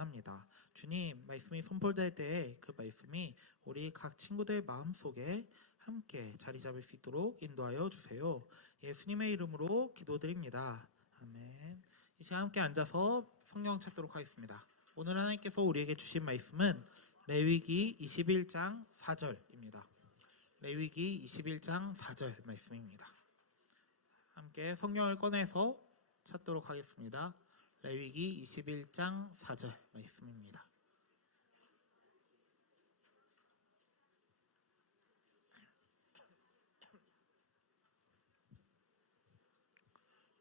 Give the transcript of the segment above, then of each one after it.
원합니다. 주님, 말씀이 선포될 때에 그 말씀이 우리 각 친구들 마음속에 함께 자리 잡을 수 있도록 인도하여 주세요. 예수님의 이름으로 기도드립니다. 아멘. 이 시간 함께 앉아서 성경 찾도록 하겠습니다. 오늘 하나님께서 우리에게 주신 말씀은 레위기 21장 4절입니다. 레위기 21장 4절 말씀입니다. 함께 성경을 꺼내서 찾도록 하겠습니다. 레위기 21장 4절 말씀입니다.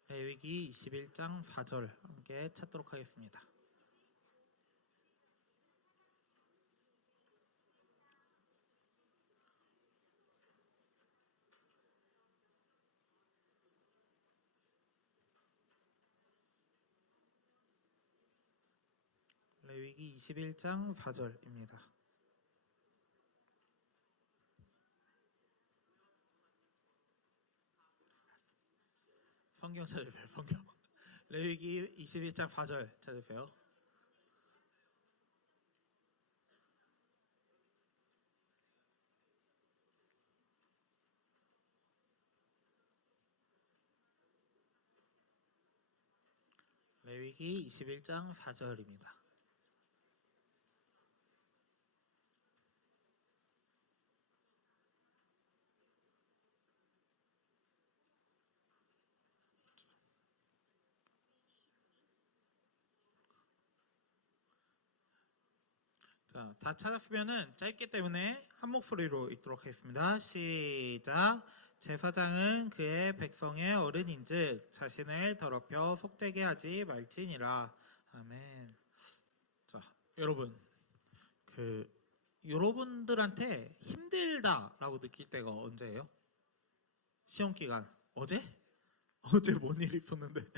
레위기 21장 4절 함께 찾도록 하겠습니다. 레위기 21장 4절입니다. 성경 찾으세요. 성경. 레위기 21장 4절 찾으세요. 레위기 21장 4절입니다. 자, 다 찾았으면은 짧기 때문에 한 목소리로 읽도록 하겠습니다. 시작. 제사장은 그의 백성의 어른인즉 자신을 더럽혀 속되게 하지 말지니라. 아멘. 자, 여러분, 여러분들한테 힘들다라고 느낄 때가 언제예요? 시험 기간. 어제? 어제 뭔 일 있었는데?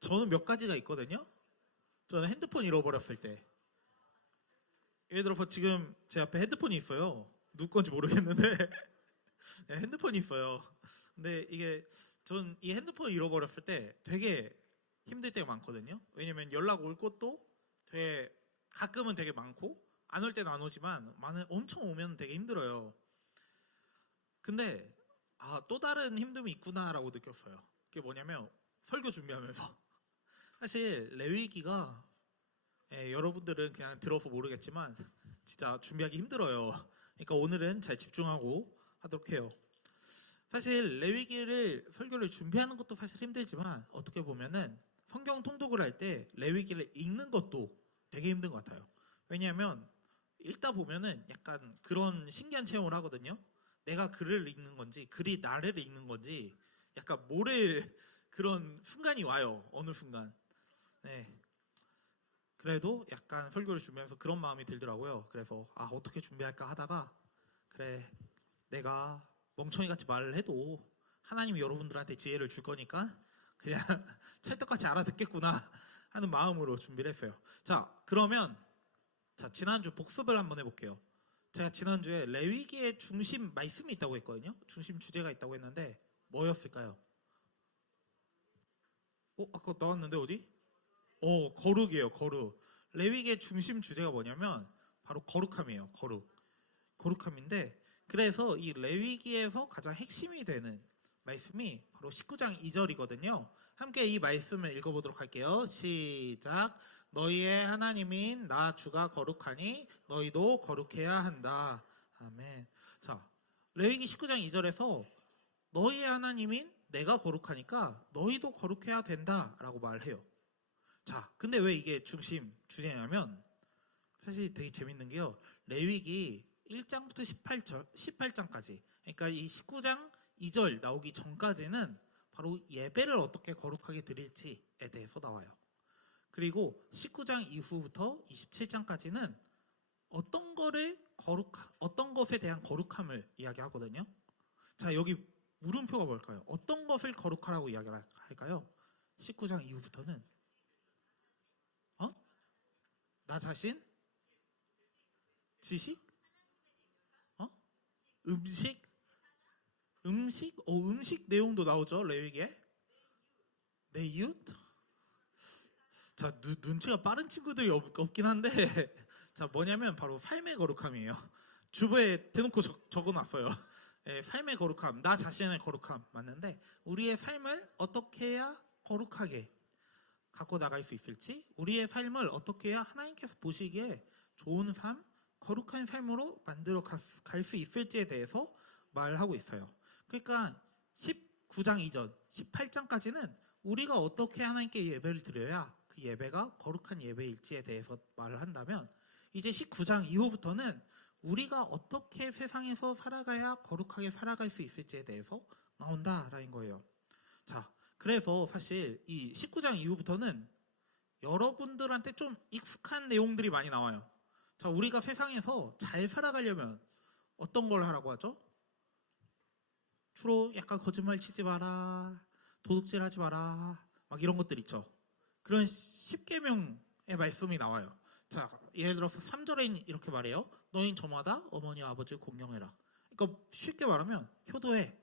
저는 몇 가지가 있거든요. 저는 핸드폰 잃어버렸을 때, 예를 들어서 지금 제 앞에 핸드폰이 있어요. 누구 건지 모르겠는데 네, 핸드폰이 있어요. 근데 이게 전 이 핸드폰 잃어버렸을 때 되게 힘들 때가 많거든요. 왜냐면 연락 올 것도 되게 가끔은 되게 많고 안 올 때는 안 오지만 엄청 오면 되게 힘들어요. 근데 또 다른 힘듦이 있구나라고 느꼈어요. 그게 뭐냐면 설교 준비하면서 사실 레위기가 여러분들은 그냥 들어서 모르겠지만 진짜 준비하기 힘들어요. 그러니까 오늘은 잘 집중하고 하도록 해요. 사실 레위기를 설교를 준비하는 것도 사실 힘들지만 어떻게 보면은 성경 통독을 할 때 레위기를 읽는 것도 되게 힘든 것 같아요. 왜냐하면 읽다 보면은 약간 그런 신기한 체험을 하거든요. 내가 글을 읽는 건지 글이 나를 읽는 건지 약간 모를 그런 순간이 와요. 어느 순간. 네. 그래도 약간 설교를 준비하면서 그런 마음이 들더라고요. 그래서 어떻게 준비할까 하다가 그래, 내가 멍청이같이 말을 해도 하나님이 여러분들한테 지혜를 줄 거니까 그냥 찰떡같이 알아듣겠구나 하는 마음으로 준비를 했어요. 자, 그러면 지난주 복습을 한번 해볼게요. 제가 지난주에 레위기의 중심 말씀이 있다고 했거든요. 중심 주제가 있다고 했는데 뭐였을까요? 아까 나왔는데 어디? 거룩이에요. 거룩. 레위기의 중심 주제가 뭐냐면 바로 거룩함이에요. 거룩함인데, 그래서 이 레위기에서 가장 핵심이 되는 말씀이 바로 19장 2절이거든요. 함께 이 말씀을 읽어보도록 할게요. 시작. 너희의 하나님인 나 주가 거룩하니 너희도 거룩해야 한다. 아멘. 자, 레위기 19장 2절에서 너희의 하나님인 내가 거룩하니까 너희도 거룩해야 된다라고 말해요. 자, 근데 왜 이게 중심 주제냐면 사실 되게 재밌는 게요. 레위기 1장부터 18장까지, 그러니까 이 19장 2절 나오기 전까지는 바로 예배를 어떻게 거룩하게 드릴지에 대해서 나와요. 그리고 19장 이후부터 27장까지는 어떤 것에 대한 거룩함을 이야기하거든요. 자, 여기 물음표가 뭘까요? 어떤 것을 거룩하라고 이야기할까요? 19장 이후부터는 나 자신? 지식? 음식? 음식 내용도 나오죠, 레위기에. 내 이웃? 자, 눈치가 빠른 친구들이 없긴 한데 자, 뭐냐면 바로 삶의 거룩함이에요. 주부에 대놓고 적어놨어요. 예, 삶의 거룩함, 나 자신의 거룩함 맞는데 우리의 삶을 어떻게 해야 거룩하게 갖고 나갈 수 있을지, 우리의 삶을 어떻게 해야 하나님께서 보시기에 좋은 삶, 거룩한 삶으로 만들어 갈 수 있을지에 대해서 말하고 있어요. 그러니까 19장 이전 18장까지는 우리가 어떻게 하나님께 예배를 드려야 그 예배가 거룩한 예배일지에 대해서 말을 한다면, 이제 19장 이후부터는 우리가 어떻게 세상에서 살아가야 거룩하게 살아갈 수 있을지에 대해서 나온다라는 거예요. 자, 그래서 사실 이 19장 이후부터는 여러분들한테 좀 익숙한 내용들이 많이 나와요. 자, 우리가 세상에서 잘 살아가려면 어떤 걸 하라고 하죠? 주로 약간 거짓말 치지 마라, 도둑질 하지 마라, 막 이런 것들 있죠. 그런 10계명의 말씀이 나와요. 자, 예를 들어서 3절에 이렇게 말해요. 너희는 저마다 어머니와 아버지를 공경해라. 그러니까 쉽게 말하면 효도해.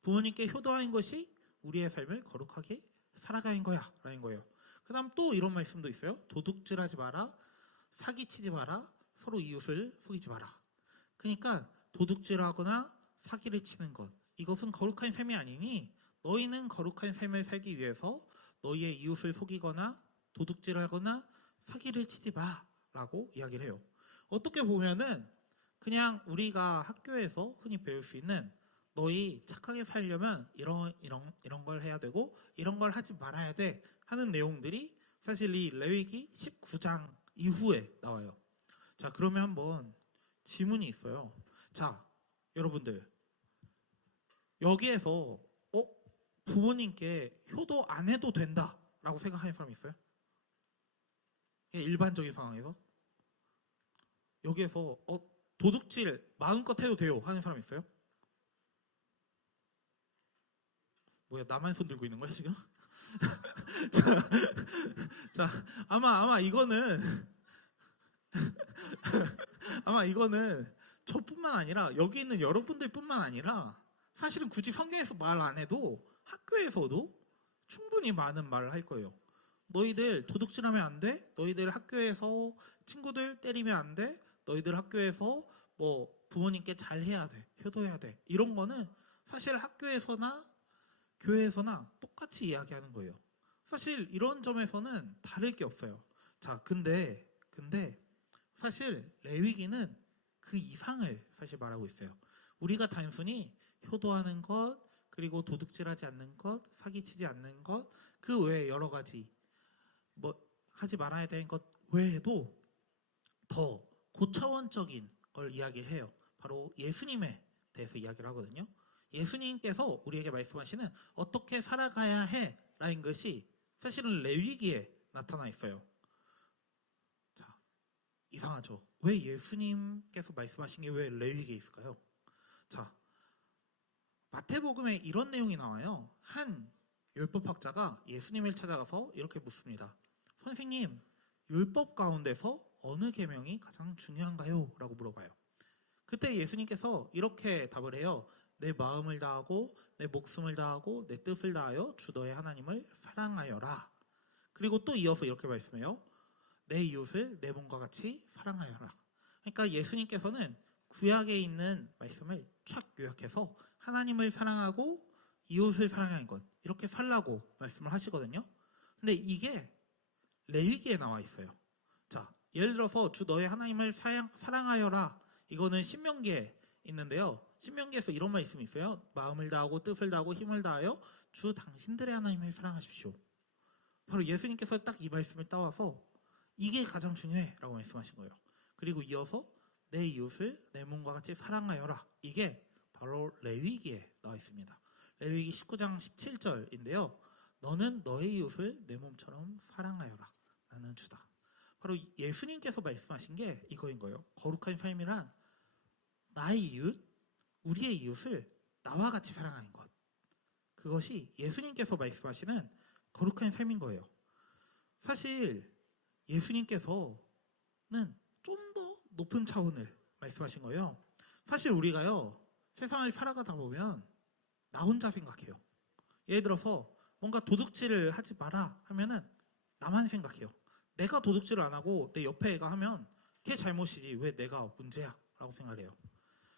부모님께 효도하는 것이 우리의 삶을 거룩하게 살아가는 거야 라는 거예요. 그 다음 또 이런 말씀도 있어요. 도둑질하지 마라, 사기치지 마라, 서로 이웃을 속이지 마라. 그러니까 도둑질하거나 사기를 치는 것, 이것은 거룩한 삶이 아니니 너희는 거룩한 삶을 살기 위해서 너희의 이웃을 속이거나 도둑질하거나 사기를 치지 마라고 이야기를 해요. 어떻게 보면은 그냥 우리가 학교에서 흔히 배울 수 있는 너희 착하게 살려면 이런 걸 해야 되고 이런 걸 하지 말아야 돼 하는 내용들이 사실 이 레위기 19장 이후에 나와요. 자, 그러면 한번 질문이 있어요. 자, 여러분들 여기에서 부모님께 효도 안 해도 된다라고 생각하는 사람 있어요? 일반적인 상황에서 여기에서 도둑질 마음껏 해도 돼요 하는 사람 있어요? 뭐야, 나만 손 들고 있는 거야 지금? 자, 아마 이거는 아마 이거는 저뿐만 아니라 여기 있는 여러분들뿐만 아니라 사실은 굳이 성경에서 말 안 해도 학교에서도 충분히 많은 말을 할 거예요. 너희들 도둑질하면 안 돼. 너희들 학교에서 친구들 때리면 안 돼. 너희들 학교에서 뭐 부모님께 잘해야 돼. 효도해야 돼. 이런 거는 사실 학교에서나 교회에서나 똑같이 이야기하는 거예요. 사실 이런 점에서는 다를 게 없어요. 자, 근데 사실 레위기는 그 이상을 사실 말하고 있어요. 우리가 단순히 효도하는 것, 그리고 도둑질하지 않는 것, 사기치지 않는 것, 그 외에 여러 가지 뭐 하지 말아야 되는 것 외에도 더 고차원적인 걸 이야기를 해요. 바로 예수님에 대해서 이야기를 하거든요. 예수님께서 우리에게 말씀하시는 어떻게 살아가야 해 라는 것이 사실은 레위기에 나타나 있어요. 자, 이상하죠? 왜 예수님께서 말씀하신 게 왜 레위기에 있을까요? 자, 마태복음에 이런 내용이 나와요. 한 율법학자가 예수님을 찾아가서 이렇게 묻습니다. 선생님, 율법 가운데서 어느 계명이 가장 중요한가요? 라고 물어봐요. 그때 예수님께서 이렇게 답을 해요. 내 마음을 다하고 내 목숨을 다하고 내 뜻을 다하여 주 너의 하나님을 사랑하여라. 그리고 또 이어서 이렇게 말씀해요. 내 이웃을 내 몸과 같이 사랑하여라. 그러니까 예수님께서는 구약에 있는 말씀을 촥 요약해서 하나님을 사랑하고 이웃을 사랑하는 것, 이렇게 살라고 말씀을 하시거든요. 근데 이게 레위기에 나와 있어요. 자, 예를 들어서 주 너의 하나님을 사랑하여라. 이거는 신명기에 있는데요. 신명기에서 이런 말씀이 있어요. 마음을 다하고 뜻을 다하고 힘을 다하여 주 당신들의 하나님을 사랑하십시오. 바로 예수님께서 딱 이 말씀을 따와서 이게 가장 중요해 라고 말씀하신 거예요. 그리고 이어서 내 이웃을 내 몸과 같이 사랑하여라. 이게 바로 레위기에 나와 있습니다. 레위기 19장 17절인데요. 너는 너의 이웃을 내 몸처럼 사랑하여라. 나는 주다. 바로 예수님께서 말씀하신 게 이거인 거예요. 거룩한 삶이란 나의 이웃, 우리의 이웃을 나와 같이 사랑하는 것. 그것이 예수님께서 말씀하시는 거룩한 삶인 거예요. 사실 예수님께서는 좀 더 높은 차원을 말씀하신 거예요. 사실 우리가요, 세상을 살아가다 보면 나 혼자 생각해요. 예를 들어서 뭔가 도둑질을 하지 마라 하면은 나만 생각해요. 내가 도둑질을 안 하고 내 옆에 애가 하면 걔 잘못이지 왜 내가 문제야? 라고 생각해요.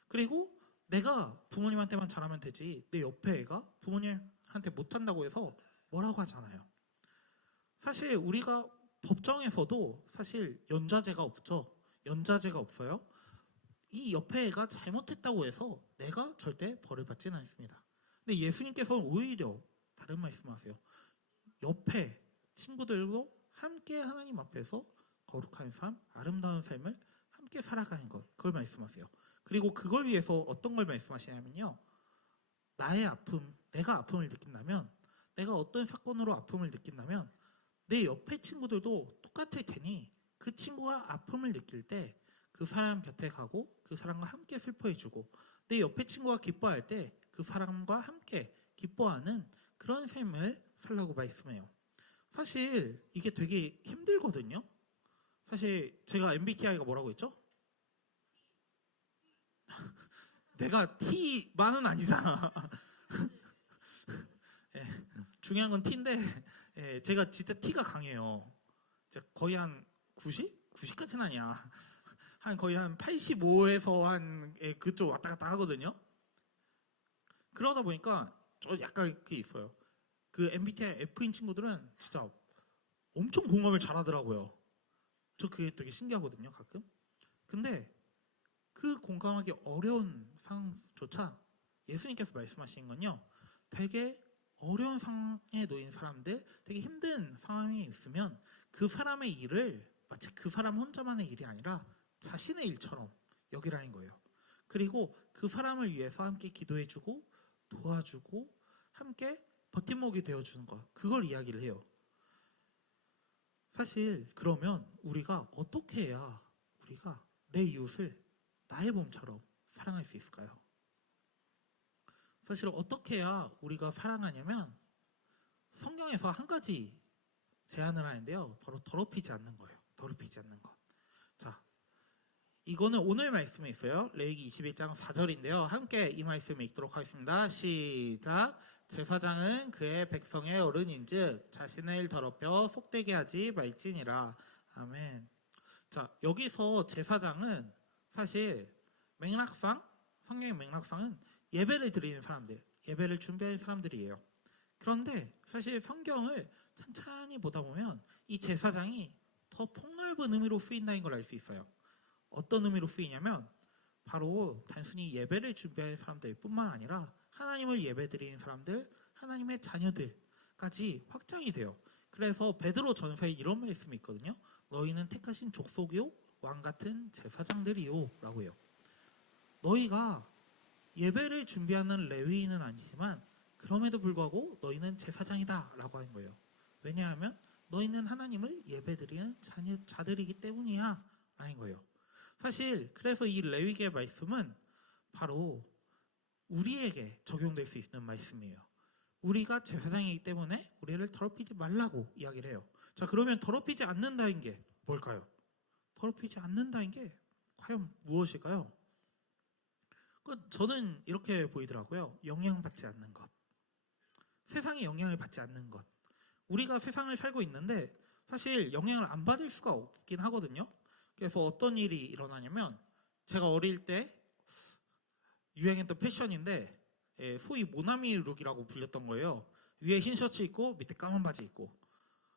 그리고 내가 부모님한테만 잘하면 되지 내 옆에 애가 부모님한테 못한다고 해서 뭐라고 하지 않아요. 사실 우리가 법정에서도 사실 연좌제가 없죠. 연좌제가 없어요. 이 옆에 애가 잘못했다고 해서 내가 절대 벌을 받지는 않습니다. 근데 예수님께서는 오히려 다른 말씀하세요. 옆에 친구들도 함께 하나님 앞에서 거룩한 삶, 아름다운 삶을 함께 살아가는 것, 그걸 말씀하세요. 그리고 그걸 위해서 어떤 걸 말씀하시냐면요. 나의 아픔, 내가 아픔을 느낀다면, 내가 어떤 사건으로 아픔을 느낀다면 내 옆에 친구들도 똑같을 테니 그 친구가 아픔을 느낄 때 그 사람 곁에 가고 그 사람과 함께 슬퍼해주고 내 옆에 친구가 기뻐할 때 그 사람과 함께 기뻐하는 그런 삶을 살라고 말씀해요. 사실 이게 되게 힘들거든요. 사실 제가 MBTI가 뭐라고 했죠? 내가 T만은 아니잖아. 예, 중요한 건 T인데 예, 제가 진짜 T가 강해요. 진짜 거의 한 90? 90까지는 아니야. 한 거의 한 85에서 한 예, 그쪽 왔다 갔다 하거든요. 그러다 보니까 저 약간 그게 있어요. 그 MBTI F인 친구들은 진짜 엄청 공감을 잘하더라고요. 저 그게 되게 신기하거든요, 가끔. 근데 그 공감하기 어려운 상황조차 예수님께서 말씀하시는 건요. 되게 어려운 상황에 놓인 사람들, 되게 힘든 상황이 있으면 그 사람의 일을 마치 그 사람 혼자만의 일이 아니라 자신의 일처럼 여기라는 거예요. 그리고 그 사람을 위해서 함께 기도해주고 도와주고 함께 버팀목이 되어주는 것, 그걸 이야기를 해요. 사실 그러면 우리가 어떻게 해야 우리가 내 이웃을 나의 몸처럼 사랑할 수 있을까요? 사실 어떻게 해야 우리가 사랑하냐면 성경에서 한 가지 제안을 하는데요. 바로 더럽히지 않는 거예요. 더럽히지 않는 것. 자, 이거는 오늘 말씀에 있어요. 레위기 21장 4절인데요. 함께 이 말씀을 읽도록 하겠습니다. 시작. 제사장은 그의 백성의 어른인즉 자신을 더럽혀 속되게 하지 말지니라. 아멘. 자, 여기서 제사장은 사실 맥락상, 성경의 맥락상은 예배를 드리는 사람들, 예배를 준비하는 사람들이에요. 그런데 사실 성경을 천천히 보다 보면 이 제사장이 더 폭넓은 의미로 쓰인다는 걸 알 수 있어요. 어떤 의미로 쓰이냐면 바로 단순히 예배를 준비하는 사람들 뿐만 아니라 하나님을 예배드리는 사람들, 하나님의 자녀들까지 확장이 돼요. 그래서 베드로 전서에 이런 말씀이 있거든요. 너희는 택하신 족속이요 왕 같은 제사장들이요 라고 해요. 너희가 예배를 준비하는 레위인은 아니지만 그럼에도 불구하고 너희는 제사장이다 라고 하는 거예요. 왜냐하면 너희는 하나님을 예배드리는 자들이기 때문이야 라는 거예요. 사실 그래서 이 레위기의 말씀은 바로 우리에게 적용될 수 있는 말씀이에요. 우리가 제사장이기 때문에 우리를 더럽히지 말라고 이야기를 해요. 자, 그러면 더럽히지 않는다는 게 뭘까요? 더럽히지 않는다는 게 과연 무엇일까요? 저는 이렇게 보이더라고요. 영향받지 않는 것. 세상에 영향을 받지 않는 것. 우리가 세상을 살고 있는데 사실 영향을 안 받을 수가 없긴 하거든요. 그래서 어떤 일이 일어나냐면 제가 어릴 때 유행했던 패션인데 소위 모나미 룩이라고 불렸던 거예요. 위에 흰 셔츠 입고 밑에 까만 바지 입고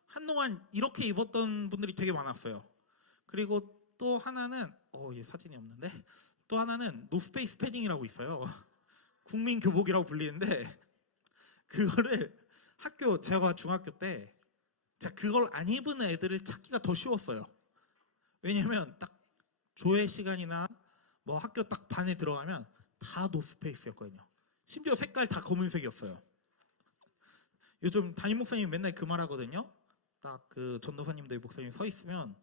한동안 이렇게 입었던 분들이 되게 많았어요. 그리고 또 하나는 이 사진이 없는데 또 하나는 노스페이스 패딩이라고 있어요. 국민 교복이라고 불리는데 그거를 제가 중학교 때 그걸 안 입은 애들을 찾기가 더 쉬웠어요. 왜냐면 딱 조회 시간이나 뭐 학교 딱 반에 들어가면 다 노스페이스였거든요. 심지어 색깔 다 검은색이었어요. 요즘 담임 목사님이 맨날 그 말 하거든요. 딱 그 전도사님들 목사님 서 있으면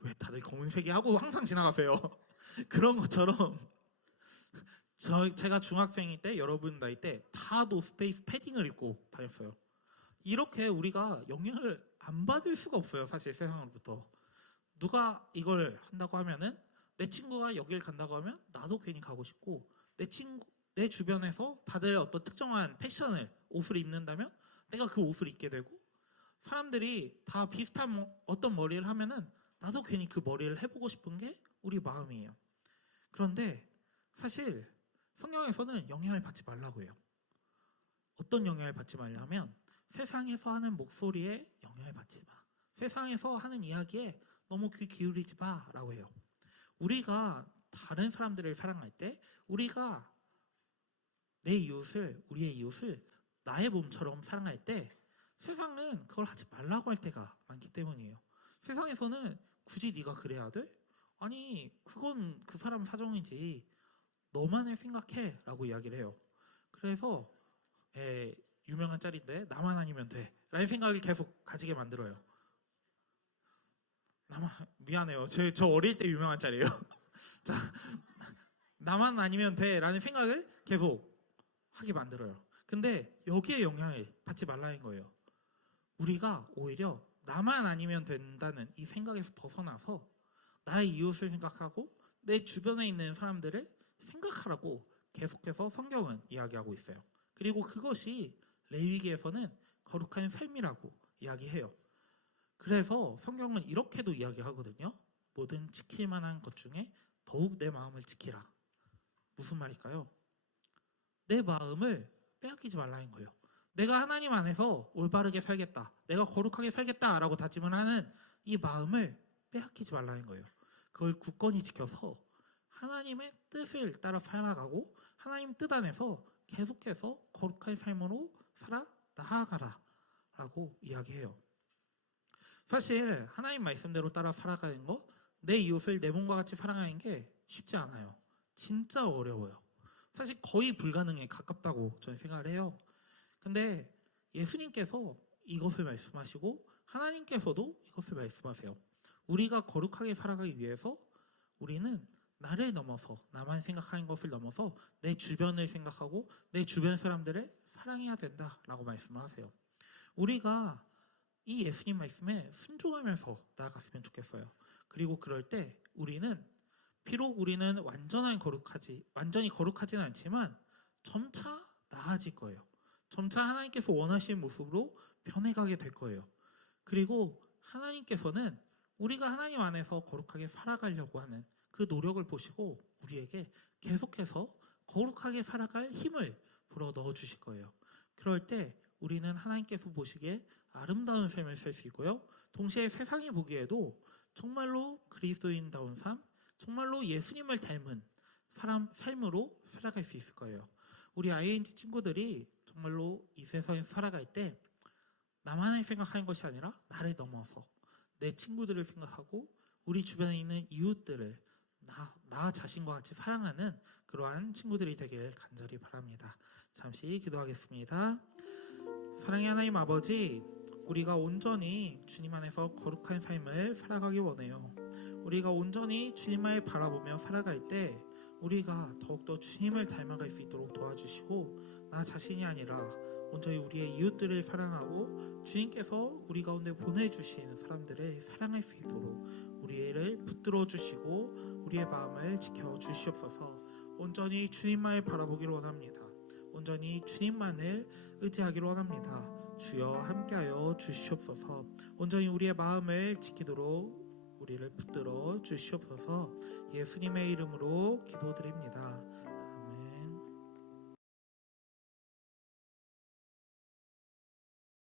왜 다들 검은색이 하고 항상 지나가세요. 그런 것처럼 제가 중학생일 때 여러분 나이 때 다 노스페이스 패딩을 입고 다녔어요. 이렇게 우리가 영향을 안 받을 수가 없어요. 사실 세상으로부터. 누가 이걸 한다고 하면은 내 친구가 여길 간다고 하면 나도 괜히 가고 싶고 내 주변에서 다들 어떤 특정한 패션을 옷을 입는다면 내가 그 옷을 입게 되고 사람들이 다 비슷한 어떤 머리를 하면은 나도 괜히 그 머리를 해보고 싶은 게 우리 마음이에요. 그런데 사실 성경에서는 영향을 받지 말라고 해요. 어떤 영향을 받지 말냐면 세상에서 하는 목소리에 영향을 받지 마. 세상에서 하는 이야기에 너무 귀 기울이지 마라고 해요. 우리가 다른 사람들을 사랑할 때 우리가 우리의 이웃을 나의 몸처럼 사랑할 때 세상은 그걸 하지 말라고 할 때가 많기 때문이에요. 세상에서는 굳이 네가 그래야 돼? 아니 그건 그 사람 사정이지 너만을 생각해 라고 이야기를 해요. 그래서 유명한 짤인데 나만 아니면 돼 라는 생각을 계속 가지게 만들어요. 미안해요. 저 어릴 때 유명한 짤이에요. 자, 나만 아니면 돼 라는 생각을 계속 하게 만들어요. 근데 여기에 영향을 받지 말라는 거예요. 우리가 오히려 나만 아니면 된다는 이 생각에서 벗어나서 나의 이웃을 생각하고 내 주변에 있는 사람들을 생각하라고 계속해서 성경은 이야기하고 있어요. 그리고 그것이 레위기에서는 거룩한 삶이라고 이야기해요. 그래서 성경은 이렇게도 이야기하거든요. 모든 지킬 만한 것 중에 더욱 내 마음을 지키라. 무슨 말일까요? 내 마음을 빼앗기지 말라는 거예요. 내가 하나님 안에서 올바르게 살겠다, 내가 거룩하게 살겠다라고 다짐을 하는 이 마음을 빼앗기지 말라는 거예요. 그걸 굳건히 지켜서 하나님의 뜻을 따라 살아가고 하나님 뜻 안에서 계속해서 거룩한 삶으로 살아 나아가라 라고 이야기해요. 사실 하나님 말씀대로 따라 살아가는 거, 내 이웃을 내 몸과 같이 사랑하는 게 쉽지 않아요. 진짜 어려워요. 사실 거의 불가능에 가깝다고 저는 생각을 해요. 근데 예수님께서 이것을 말씀하시고 하나님께서도 이것을 말씀하세요. 우리가 거룩하게 살아가기 위해서 우리는 나를 넘어서, 나만 생각하는 것을 넘어서 내 주변을 생각하고 내 주변 사람들을 사랑해야 된다라고 말씀을 하세요. 우리가 이 예수님 말씀에 순종하면서 나아갔으면 좋겠어요. 그리고 그럴 때 비록 우리는 완전히 거룩하지는 않지만 점차 나아질 거예요. 점차 하나님께서 원하시는 모습으로 변해가게 될 거예요. 그리고 하나님께서는 우리가 하나님 안에서 거룩하게 살아가려고 하는 그 노력을 보시고 우리에게 계속해서 거룩하게 살아갈 힘을 불어 넣어 주실 거예요. 그럴 때 우리는 하나님께서 보시기에 아름다운 삶을 살 수 있고요. 동시에 세상이 보기에도 정말로 그리스도인다운 삶, 정말로 예수님을 닮은 삶으로 살아갈 수 있을 거예요. 우리 ING 친구들이 정말로 이 세상에서 살아갈 때 나만을 생각하는 것이 아니라 나를 넘어서 내 친구들을 생각하고 우리 주변에 있는 이웃들을 나 자신과 같이 사랑하는 그러한 친구들이 되길 간절히 바랍니다. 잠시 기도하겠습니다. 사랑의 하나님 아버지, 우리가 온전히 주님 안에서 거룩한 삶을 살아가기 원해요. 우리가 온전히 주님을 바라보며 살아갈 때 우리가 더욱더 주님을 닮아갈 수 있도록 도와주시고 나 자신이 아니라 온전히 우리의 이웃들을 사랑하고 주님께서 우리 가운데 보내주신 사람들을 사랑할 수 있도록 우리를 붙들어 주시고 우리의 마음을 지켜주시옵소서. 온전히 주님만을 바라보기를 원합니다. 온전히 주님만을 의지하기를 원합니다. 주여 함께하여 주시옵소서. 온전히 우리의 마음을 지키도록 우리를 붙들어 주시옵소서. 예수님의 이름으로 기도드립니다.